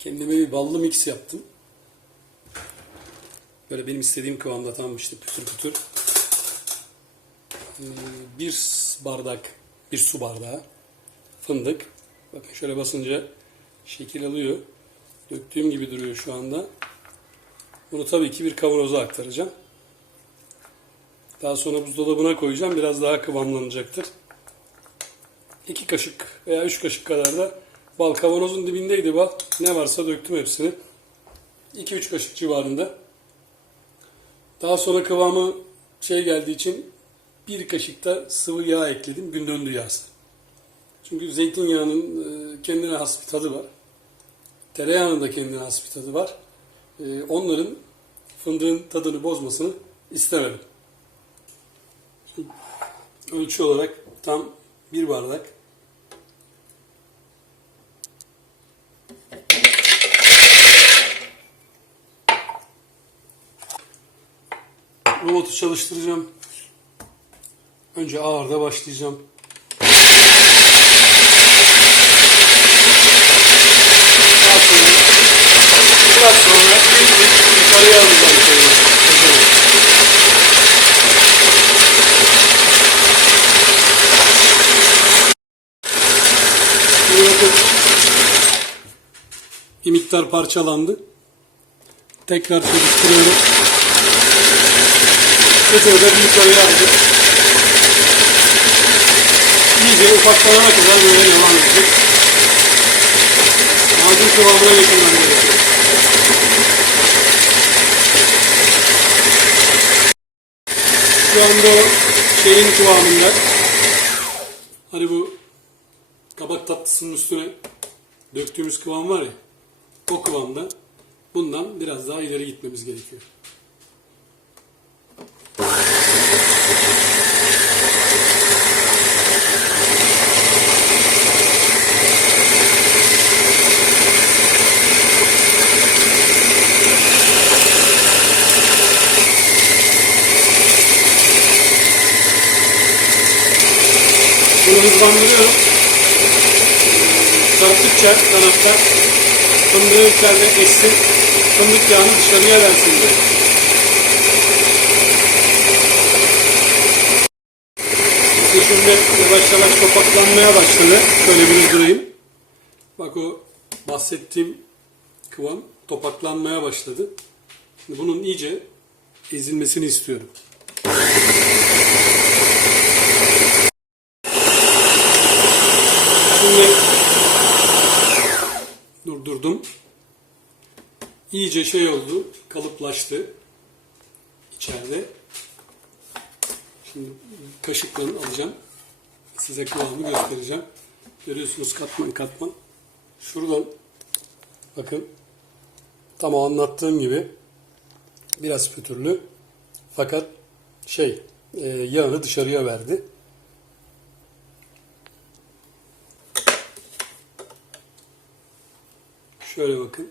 Kendime bir ballı mix yaptım. Böyle benim istediğim kıvamda tam işte pütür pütür. Ee, Bir bardak, bir su bardağı fındık. Bakın şöyle basınca şekil alıyor. Döktüğüm gibi duruyor şu anda. Bunu tabii ki bir kavanoza aktaracağım. Daha sonra buzdolabına koyacağım. Biraz daha kıvamlanacaktır. 2 kaşık veya 3 kaşık kadar da bal kavanozun dibindeydi bal. Ne varsa döktüm hepsini. 2-3 kaşık civarında. Daha sonra kıvamı şey geldiği için bir kaşık da sıvı yağ ekledim. Gün döndü yağsı. Çünkü zeytinyağının e, kendine has bir tadı var. Tereyağının da kendine has bir tadı var. E, Onların fındığın tadını bozmasını istemedim. Ölçü olarak tam bir bardak robotu çalıştıracağım. Önce ağırda başlayacağım. Biraz sonra yukarıya alacağım bir miktar parçalandı. Tekrar çalıştırıyorum. Getirde bir yukarıya aldım. İyice ufaklanana kadar böyle devam edecek. Macun kıvamına getirmem gerekiyor. Şu anda şeyin kıvamında. Hani bu kabak tatlısının üstüne döktüğümüz kıvam var ya. O kıvamda. Bundan biraz daha ileri gitmemiz gerekiyor. Bunu hızlandırıyorum. Çarptıkça kanatlar fındığı içeride essin, fındık yağını dışarıya versin diye. Şimdi yavaş yavaş topaklanmaya başladı. Şöyle bir durayım. Bak o bahsettiğim kıvam topaklanmaya başladı. Şimdi bunun iyice ezilmesini istiyorum. Şimdi durdurdum. İyice şey oldu, kalıplaştı içeride. Şimdi kaşıkla alacağım. Size kıvamı göstereceğim. Görüyorsunuz katman katman. Şuradan bakın tam anlattığım gibi biraz pütürlü fakat şey e, yağını dışarıya verdi. Şöyle bakın.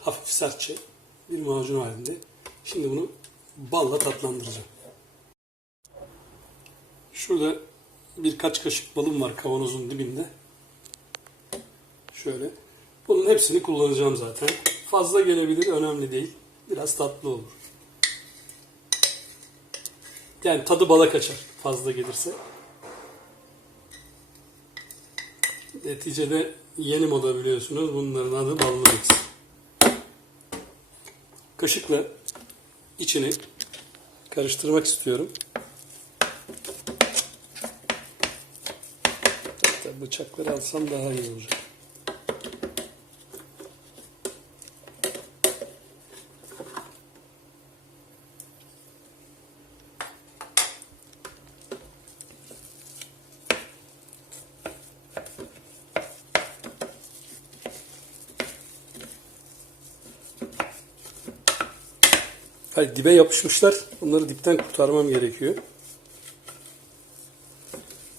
Hafif sertçe bir macun halinde. Şimdi bunu balla tatlandıracağım. Şurada birkaç kaşık balım var kavanozun dibinde. Şöyle. Bunun hepsini kullanacağım zaten. Fazla gelebilir önemli değil. Biraz tatlı olur. Yani tadı bala kaçar fazla gelirse. Neticede yeni moda biliyorsunuz. Bunların adı ballı mix. Kaşıkla içini karıştırmak istiyorum. Hatta bıçakları alsam daha iyi olacak. Hayır dibe yapışmışlar. Bunları dipten kurtarmam gerekiyor.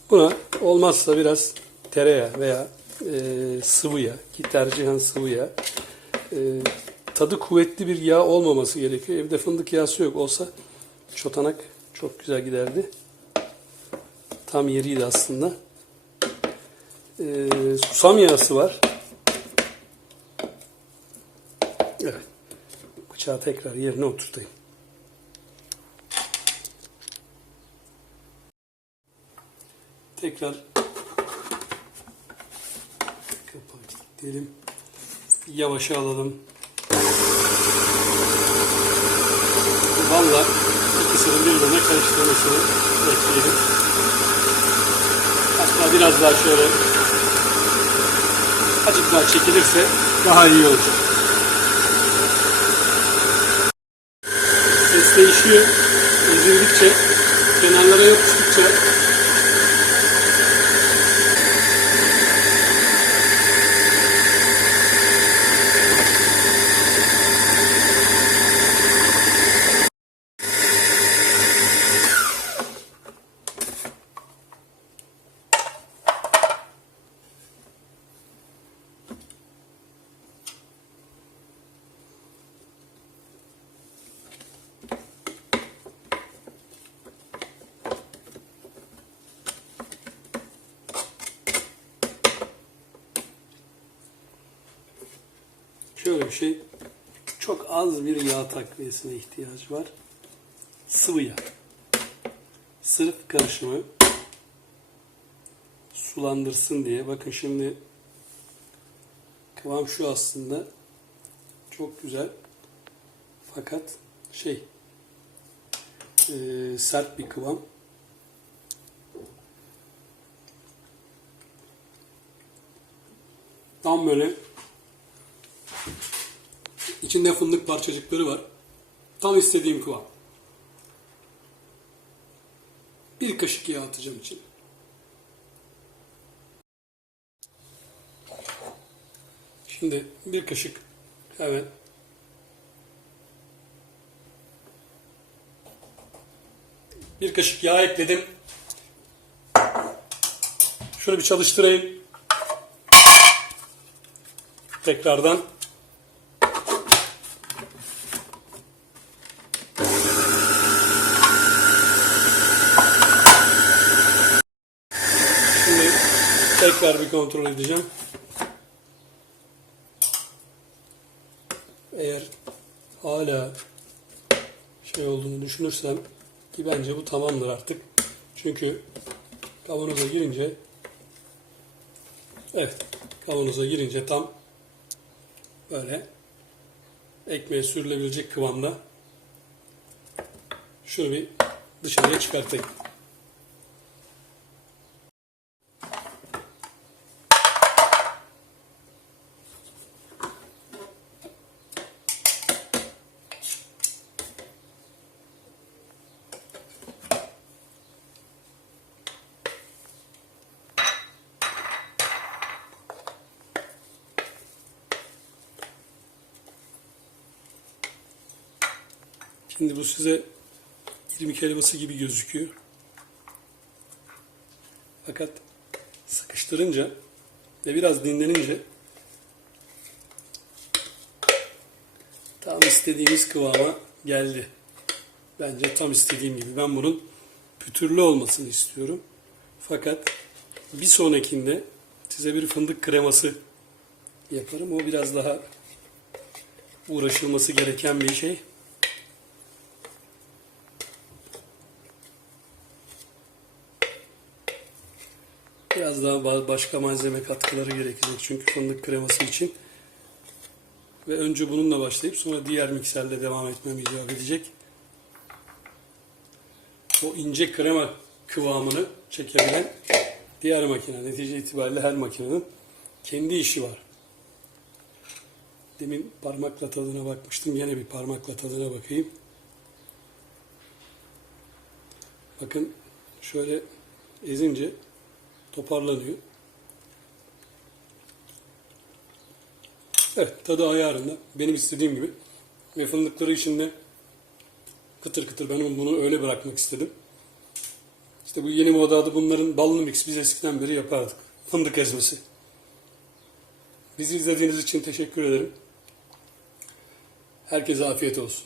Buna olmazsa biraz tereyağı veya e, sıvı yağ ki tercihen sıvı yağ. E, tadı kuvvetli bir yağ olmaması gerekiyor. Evde fındık yağısı yok. Olsa çotanak çok güzel giderdi. Tam yeriydi aslında. E, susam yağısı var. Bıçağı tekrar yerine oturtayım. Tekrar kapağı kilitleyelim. Yavaşa alalım. Valla ikisinin birbirine karıştırmasını bekleyelim. Hatta biraz daha şöyle azıcık daha çekilirse daha iyi olacak. Ezildikçe, kenarlara yapıştıkça şöyle bir şey. Çok az bir yağ takviyesine ihtiyaç var. Sıvı yağ. Sırf karışımı sulandırsın diye. Bakın şimdi kıvam şu aslında. Çok güzel. Fakat şey eee, sert bir kıvam. Tam böyle İçinde fındık parçacıkları var. Tam istediğim kıvam. Bir kaşık yağ atacağım içine. Şimdi bir kaşık hemen bir kaşık yağ ekledim. Şunu bir çalıştırayım. Tekrardan. Şimdi tekrar bir kontrol edeceğim. Eğer hala şey olduğunu düşünürsem ki bence bu tamamdır artık. Çünkü kavanoza girince evet kavanoza girince tam böyle ekmeğe sürülebilecek kıvamda şunu bir dışarıya çıkartayım. Şimdi bu size irmik helvası gibi gözüküyor. Fakat sıkıştırınca ve biraz dinlenince tam istediğimiz kıvama geldi. Bence tam istediğim gibi. Ben bunun pütürlü olmasını istiyorum. Fakat bir sonrakinde size bir fındık kreması yaparım. O biraz daha uğraşılması gereken bir şey. Biraz daha ba- başka malzeme katkıları gerekecek çünkü fındık kreması için. Ve önce bununla başlayıp sonra diğer mikserle devam etmem icap edecek. O ince krema kıvamını çekebilen diğer makine. Netice itibariyle her makinenin kendi işi var. Demin parmakla tadına bakmıştım. Yine bir parmakla tadına bakayım. Bakın şöyle ezince toparlanıyor. Evet tadı ayarında. Benim istediğim gibi. Ve fındıkları içinde kıtır kıtır ben bunu öyle bırakmak istedim. İşte bu yeni moda adı bunların ballı mix biz eskiden beri yapardık. Fındık ezmesi. Bizi izlediğiniz için teşekkür ederim. Herkese afiyet olsun.